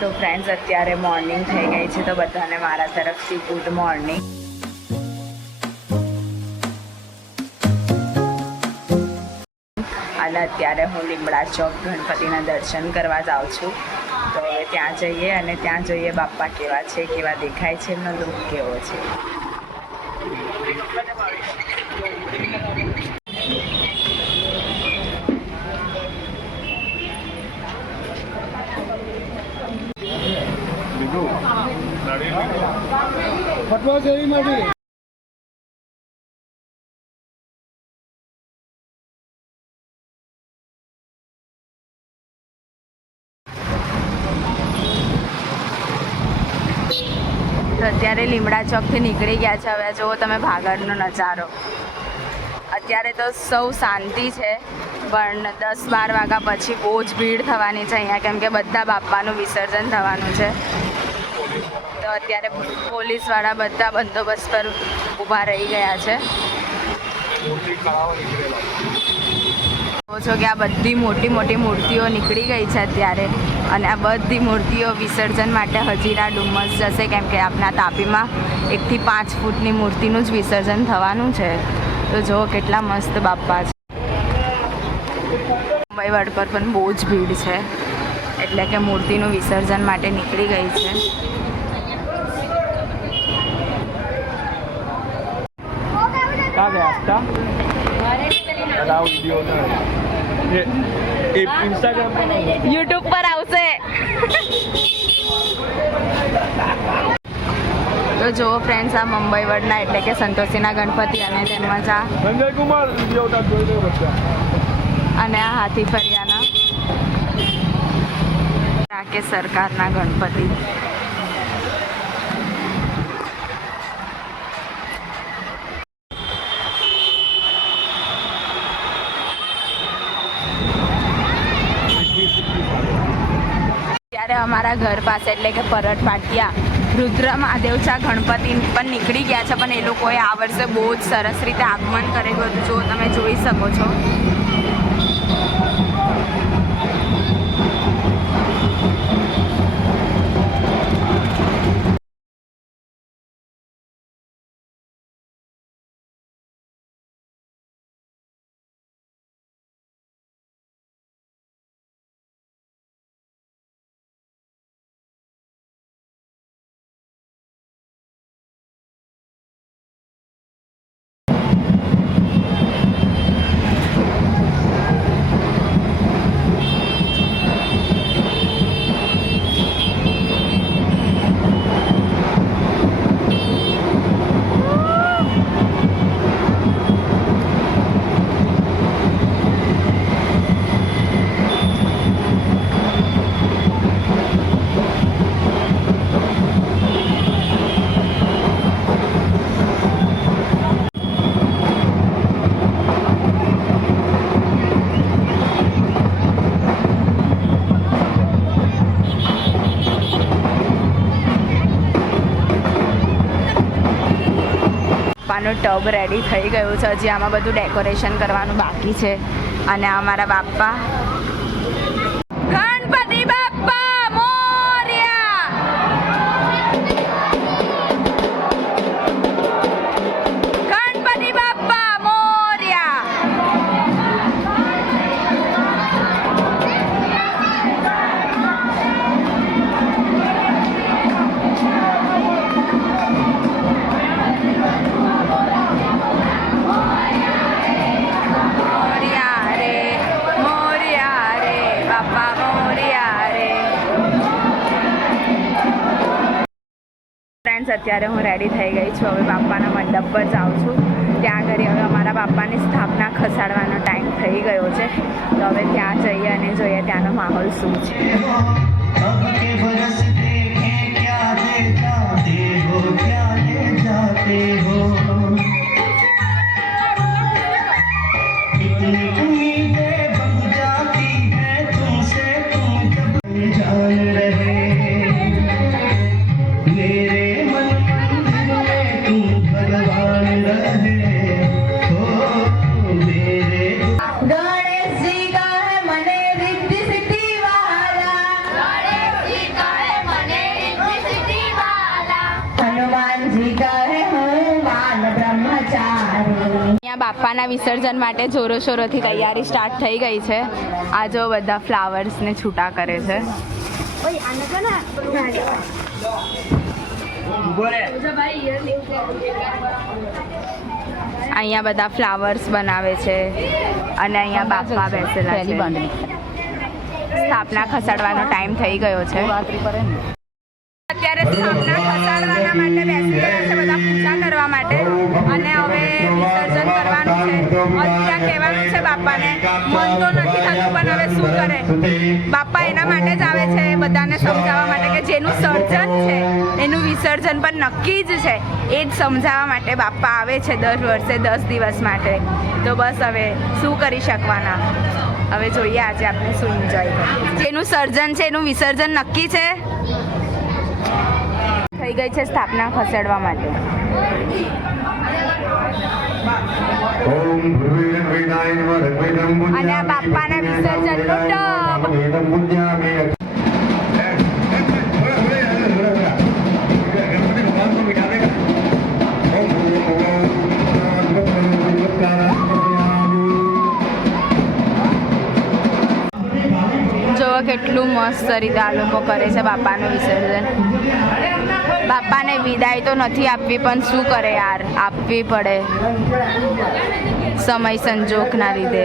તો ફ્રેન્ડ્સ અત્યારે મોર્નિંગ થઈ ગઈ છે તો બધાને મારા તરફથી ગુડ મોર્નિંગ અને અત્યારે હું લીમડા ચોક ગણપતિના દર્શન કરવા જાઉં છું. તો હવે ત્યાં જઈએ અને ત્યાં જોઈએ બાપ્પા કેવા છે, કેવા દેખાય છે, એમનો લુક કેવો છે. અત્યારે લીમડા ચોકથી નીકળી ગયા છે. હવે જુઓ તમે ભાગળનો નજારો. અત્યારે તો સૌ શાંતિ છે, પણ દસ બાર વાગ્યા પછી બહુ જ ભીડ થવાની છે અહીંયા, કેમ કે બધા બાપાનું વિસર્જન થવાનું છે. અત્યારે પોલીસવાળા બધા બંદોબસ્ત પર ઊભા રહી ગયા છે. છો કે આ બધી મોટી મોટી મૂર્તિઓ નીકળી ગઈ છે અત્યારે અને આ બધી મૂર્તિઓ વિસર્જન માટે હજીરા ડુમ્મસ જશે કેમ કે આપણા તાપીમાં એકથી પાંચ ફૂટની મૂર્તિનું જ વિસર્જન થવાનું છે. તો જુઓ કેટલા મસ્ત બાપ્પા છે. મુંબઈ વાડ પર પણ બહુ જ ભીડ છે. એટલે કે મૂર્તિનું વિસર્જન માટે નીકળી ગઈ છે. એ એ ઇન્સ્ટાગ્રામ પર આવશે. તો જુઓ ફ્રેન્ડ્સ આ મુંબઈ વડના એટલે કે સંતોષીના ગણપતિ અને તેમજ આ સંજય કુમાર અને આ હાથી ફરિયાના. રાકેશ સરકારના ગણપતિ. અમારા ઘર પાસે, એટલે કે પરટ પાટિયા, રુદ્ર મહાદેવચા ગણપતિ પણ નીકળી ગયા છે, પણ એ લોકોએ આ વર્ષે બહુ જ સરસ રીતે આગમન કરેલું હતું. જો તમે જોઈ શકો છો. બાપાનું ટબ રેડી થઈ ગયું છે. હજી આમાં બધું ડેકોરેશન કરવાનું બાકી છે. અને અમારા બાપ્પા અત્યારે હું રેડી થઈ ગઈ છું. હવે બાપાના મંડપ પર જાઉં છું. ત્યાં આગળ હવે અમારા બાપાની સ્થાપના ખસાડવાનો ટાઈમ થઈ ગયો છે. તો હવે ત્યાં જઈએ અને જોઈએ ત્યાંનો માહોલ શું છે. વિસર્જન માટે જોરોશોરોથી તૈયારી સ્ટાર્ટ થઈ ગઈ છે. આ જો બધા ફ્લાવર્સને છૂટા કરે છે. અહીંયા બધા ફ્લાવર્સ બનાવે છે અને અહીંયા બાપા બેસેલા છે. સ્થાપના ખસાડવાનો ટાઈમ થઈ ગયો છે. અત્યારે સ્થાપના ખસાડવાના માટે બેસી ગયા છે બધા પૂજા કરવા માટે. અને હવે વિસર્જન કરવાનું છે. અત્યારે કહેવાનું છે બાપાને, મન તો નથી થતું, પણ હવે શું કરે? બાપા એના માટે જ આવે છે બધાને સમજાવવા માટે કે જેનું સર્જન છે, એનું વિસર્જન પણ નક્કી જ છે. એ જ સમજાવવા માટે બાપા આવે છે દર વર્ષે દસ દિવસ માટે. તો બસ હવે શું કરી શકવાના? હવે જોઈએ આજે આપણે શું એન્જોય જેનું સર્જન છે, એનું વિસર્જન નક્કી છે. થઈ ગઈ છે સ્થાપના ખસેડવા માટે. અને આ બાપાના વિસર્જનનું ટપ. કેટલું મસ્ત રીતે આ લોકો કરે છે બાપાનું વિસર્જન. બાપાને વિદાય તો નથી આપવી પણ શું કરે યાર? આપવી પડે. સમય સંજોગના લીધે.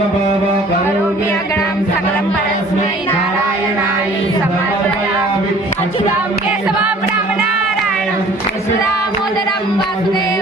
యోగ్యం సకలం పరస్మై నారాయణాయ సమర్పయామి అచ్యుతాం రామనారాయణం రామోదరం వాసుదేవ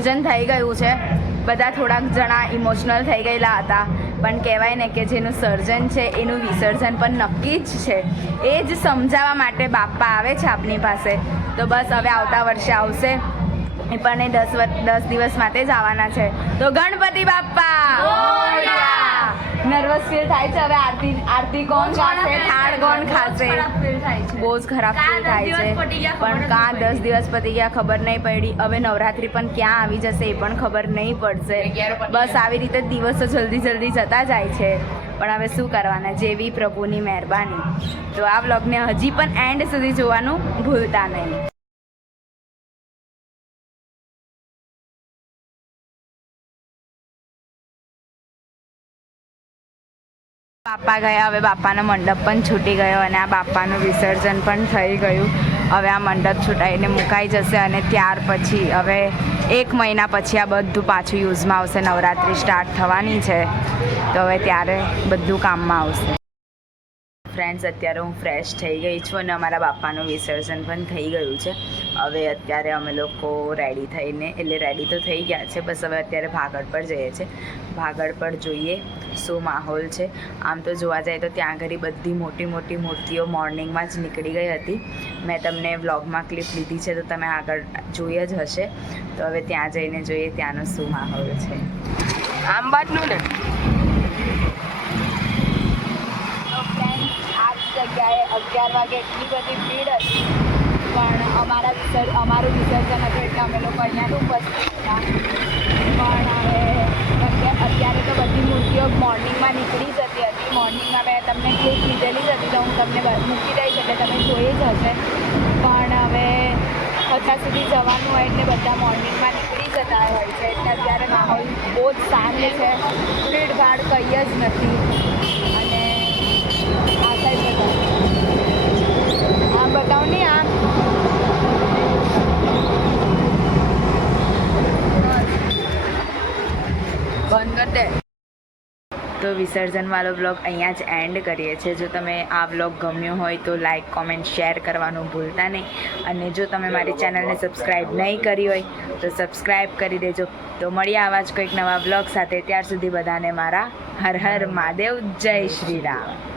વિસર્જન થઈ ગયું છે. બધા થોડાક જણા ઇમોશનલ થઈ ગયેલા હતા. પણ કહેવાય ને કે જેનું સર્જન છે, એનું વિસર્જન પણ નક્કી જ છે. એ જ સમજાવવા માટે બાપ્પા આવે છે આપની પાસે. તો બસ હવે આવતા વર્ષે આવશે. એ પણ એ દસ દસ દિવસ માટે જ આવવાના છે. તો ગણપતિ બાપ્પા! નર્વસ ફીલ થાય છે. હવે આરતી આરતી કોણ ખાશે? થાળ કોણ ખાશે? બહુ જ ખરાબ ફીલ થાય છે. પણ કાં દસ દિવસ પતી ગયા ખબર નહીં પડી. હવે નવરાત્રી પણ ક્યાં આવી જશે એ પણ ખબર નહીં પડશે. બસ આવી રીતે દિવસો જલ્દી જલ્દી જતા જાય છે. પણ હવે શું કરવાના? જેવી પ્રભુની મહેરબાની. તો આ વ્લોગને હજી પણ એન્ડ સુધી જોવાનું ભૂલતા નહીં. બાપા ગયા, હવે બાપાનો મંડપ પણ છૂટી ગયો અને આ બાપાનું વિસર્જન પણ થઈ ગયું. હવે આ મંડપ છૂટાઈને મુકાઈ જશે અને ત્યાર પછી, હવે એક મહિના પછી આ બધું પાછું યુઝમાં આવશે. નવરાત્રિ સ્ટાર્ટ થવાની છે. તો હવે ત્યારે બધું કામમાં આવશે. ફ્રેન્ડ્સ અત્યારે હું ફ્રેશ થઈ ગઈ છું અને અમારા બાપાનું વિસર્જન પણ થઈ ગયું છે. હવે અત્યારે અમે લોકો રેડી થઈને, એટલે રેડી તો થઈ ગયા છે, બસ હવે અત્યારે ભાગળ પર જઈએ છીએ ભાગળ પર જોઈએ શું માહોલ છે. આમ તો જોવા જાય તો ત્યાં ઘડી બધી મોટી મોટી મૂર્તિઓ મોર્નિંગમાં જ નીકળી ગઈ હતી. મેં તમને વ્લોગમાં ક્લિપ લીધી છે, તો તમે આગળ જોઈ જ હશે. તો હવે ત્યાં જઈને જોઈએ ત્યાંનો શું માહોલ છે. આમ બાદનું ને તો ફ્રેન્ડ્સ આ જ જગ્યાએ અગિયાર વાગે એટલી બધી ભીડ હતી. પણ અમારા વિસર્જ અમારું વિસર્જન હતું એટલે અમે લોકો અહીંયા ઉપસ્થિત હતા. પણ હવે અત્યારે તો બધી મૂર્તિઓ મોર્નિંગમાં નીકળી જતી હતી. મોર્નિંગમાં મેં તમને ક્લિપ લીધેલી જ હતી, તો હું તમને મૂકી દઈશ એટલે તમે જોઈ જ હશે. પણ હવે અત્યાર સુધી જવાનું હોય એટલે બધા મોર્નિંગમાં નીકળી જતા હોય છે. એટલે અત્યારે માહોલ બહુ જ શાંત છે. ભીડભાડ કંઈ જ નથી અને આ સાઈડ બતાવો આમ બતાવો નહીં આમ બંધ કરી દે તો વિસર્જનવાળો બ્લોગ અહીંયા જ એન્ડ કરીએ છીએ. જો તમે આ બ્લોગ ગમ્યો હોય તો લાઇક કોમેન્ટ શેર કરવાનું ભૂલતા નહીં. અને જો તમે મારી ચેનલને સબસ્ક્રાઈબ નહીં કરી હોય તો સબસ્ક્રાઈબ કરી દેજો. તો મળીએ આવા જ કંઈક નવા બ્લોગ સાથે. ત્યાર સુધી બધાને મારા હર હર મહાદેવ. જય શ્રી રામ.